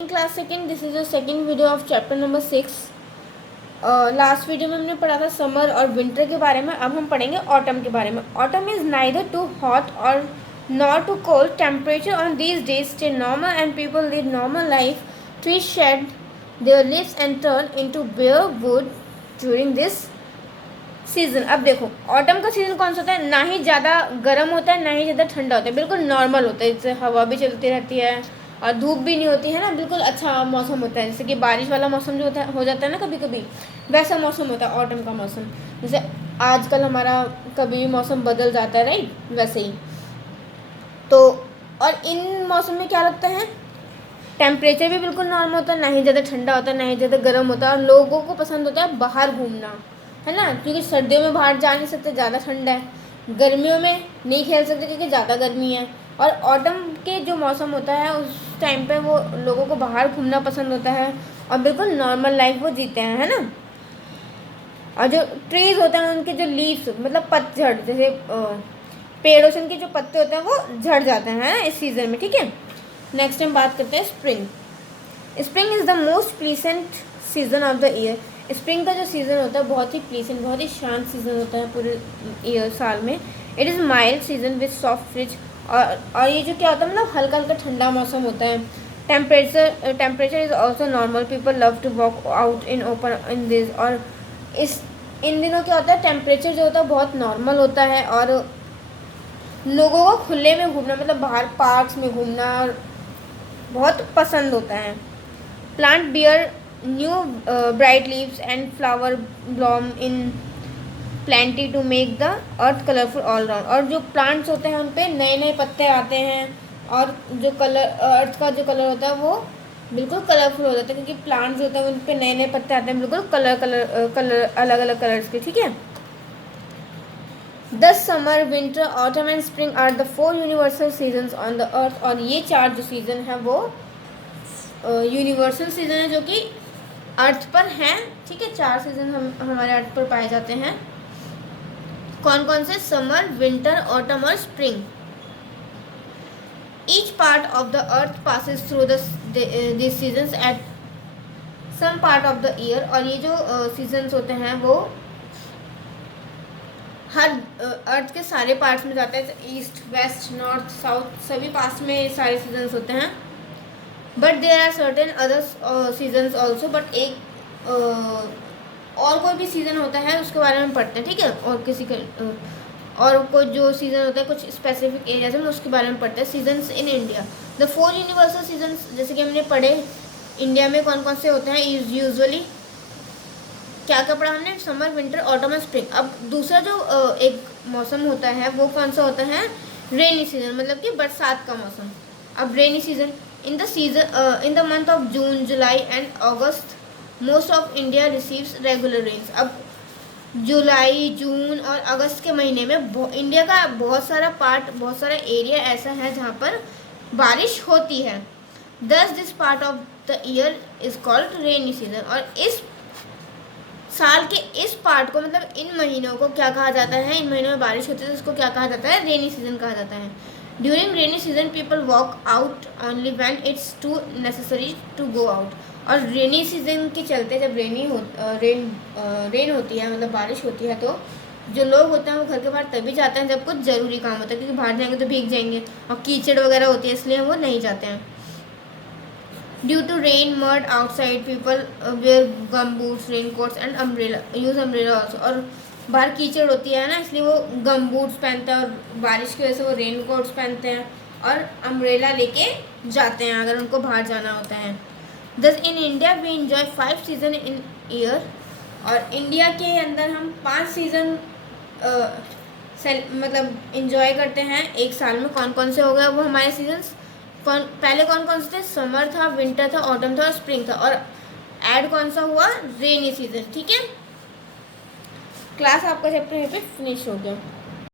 Class second, this is the second video of chapter number 6। Last video में हमने पढ़ा था समर और विंटर के बारे में। अब हम पढ़ेंगे ऑटम के बारे में। Autumn is neither too hot और not too cold. Temperature on these days stay normal and people lead normal life. Trees shed their leaves and turn into bare wood during this season. अब देखो autumn का season कौन सा होता है, ना ही ज़्यादा गर्म होता है ना ही ज़्यादा ठंडा होता है, बिल्कुल नॉर्मल होता है। इससे हवा भी चलती रहती है और धूप भी नहीं होती है ना, बिल्कुल अच्छा मौसम होता है। जैसे कि बारिश वाला मौसम जो होता है हो जाता है ना कभी कभी, वैसा मौसम होता है ऑटम का मौसम। जैसे आजकल हमारा कभी भी मौसम बदल जाता है, राइट, वैसे ही। तो और इन मौसम में क्या लगता है, टेम्परेचर भी बिल्कुल नॉर्मल होता है, ना ही ज़्यादा ठंडा होता है ना ही ज़्यादा गर्म होता है। और लोगों को पसंद होता है बाहर घूमना, है ना, क्योंकि सर्दियों में बाहर जा नहीं सकते, ज़्यादा ठंडा है। गर्मियों में नहीं खेल सकते क्योंकि ज़्यादा गर्मी है। और ऑटम के जो मौसम होता है उस टाइम पे वो लोगों को बाहर घूमना पसंद होता है और बिल्कुल नॉर्मल लाइफ वो जीते हैं, है ना। और जो ट्रीज होते हैं उनके जो लीव्स मतलब पतझड़, जैसे पेड़ों से उनके जो पत्ते होते हैं वो झड़ जाते हैं इस सीज़न में, ठीक है। नेक्स्ट हम बात करते हैं spring. Spring is the most pleasant season of the year. Spring का जो सीज़न होता है बहुत ही प्लीसेंट, बहुत ही शांत सीज़न होता है पूरे ईयर साल में। It is mild season with soft fridge. और ये जो क्या होता है मतलब हल्का हल्का ठंडा मौसम होता है। Temperature is also normal. People love to walk out in open in this. और इन दिनों क्या होता है, टेम्परेचर जो होता है बहुत नॉर्मल होता है और लोगों को खुले में घूमना मतलब बाहर पार्क्स में घूमना बहुत पसंद होता है। Plant bear new bright leaves and flower bloom in plenty to make the earth colourful all round. और जो प्लांट्स होते हैं उन पर नए नए पत्ते आते हैं और जो कलर अर्थ का जो कलर होता है वो बिल्कुल कलरफुल हो जाता है, क्योंकि प्लांट्स होते हैं उन पर नए नए पत्ते आते हैं बिल्कुल कलर अलग अलग कलर्स के, ठीक है। The summer winter autumn and spring are the 4 universal seasons on the earth. और ये 4 जो सीज़न है वो यूनिवर्सल सीज़न है जो कि अर्थ पर हैं, ठीक है। 4 सीज़न हमारे अर्थ पर पाए जाते हैं। कौन कौन से, समर, विंटर, ऑटम और spring. Each part of the earth passes through this seasons at some part of the year. और ये जो सीजन्स होते हैं वो हर अर्थ के सारे पार्ट्स में जाते हैं, ईस्ट वेस्ट नॉर्थ साउथ सभी पार्ट्स में सारे सीजन्स होते हैं। But there are certain other seasons also. But एक और कोई भी सीज़न होता है उसके बारे में पढ़ते हैं, ठीक है। और किसी के और कोई जो सीज़न होता है कुछ स्पेसिफिक एरियाज में उसके बारे में पढ़ते हैं। Seasons in India, the 4 universal seasons जैसे कि हमने पढ़े इंडिया में कौन कौन से होते हैं। यूजुअली क्या क्या पढ़ा हमने, समर विंटर ऑटम और स्प्रिंग। अब दूसरा जो एक मौसम होता है वो कौन सा होता है, रेनी सीजन, मतलब कि बरसात का मौसम। अब rainy season in the month of June July and August most of India receives regular rains. अब जुलाई जून और अगस्त के महीने में इंडिया का बहुत सारा एरिया ऐसा है जहाँ पर बारिश होती है। दस this part of the year is called rainy season. और इस साल के इस पार्ट को मतलब इन महीनों को क्या कहा जाता है, इन महीनों में बारिश होती है तो इसको क्या कहा जाता है, रेनी सीजन कहा जाता है। During rainy season people walk out only when it's too necessary to go out. और रेनी सीजन के चलते जब रेन होती है मतलब बारिश होती है तो जो लोग होते हैं वो घर के बाहर तभी जाते हैं जब कुछ ज़रूरी काम होता है, क्योंकि बाहर जाएंगे तो भीग जाएंगे और कीचड़ वगैरह होती है इसलिए वो नहीं जाते हैं। Due to rain mud outside people wear gum boots raincoats and umbrella use umbrella also. और बाहर कीचड़ होती है ना इसलिए वो गम बूट्स पहनते हैं और बारिश की वजह से वो रेन कोट्स पहनते हैं और अम्ब्रेला लेके जाते हैं अगर उनको बाहर जाना होता है। Thus in India we enjoy 5 season in year. और इंडिया के अंदर हम 5 सीज़न मतलब इंजॉय करते हैं एक साल में। कौन कौन से हो गए वो हमारे सीजन्स, पहले कौन कौन से थे, समर था, विंटर था, ऑटम था और स्प्रिंग था। और ऐड कौन सा हुआ, रेनी सीजन, ठीक है। क्लास आपका चैप्टर यहाँ पे फिनिश हो गया।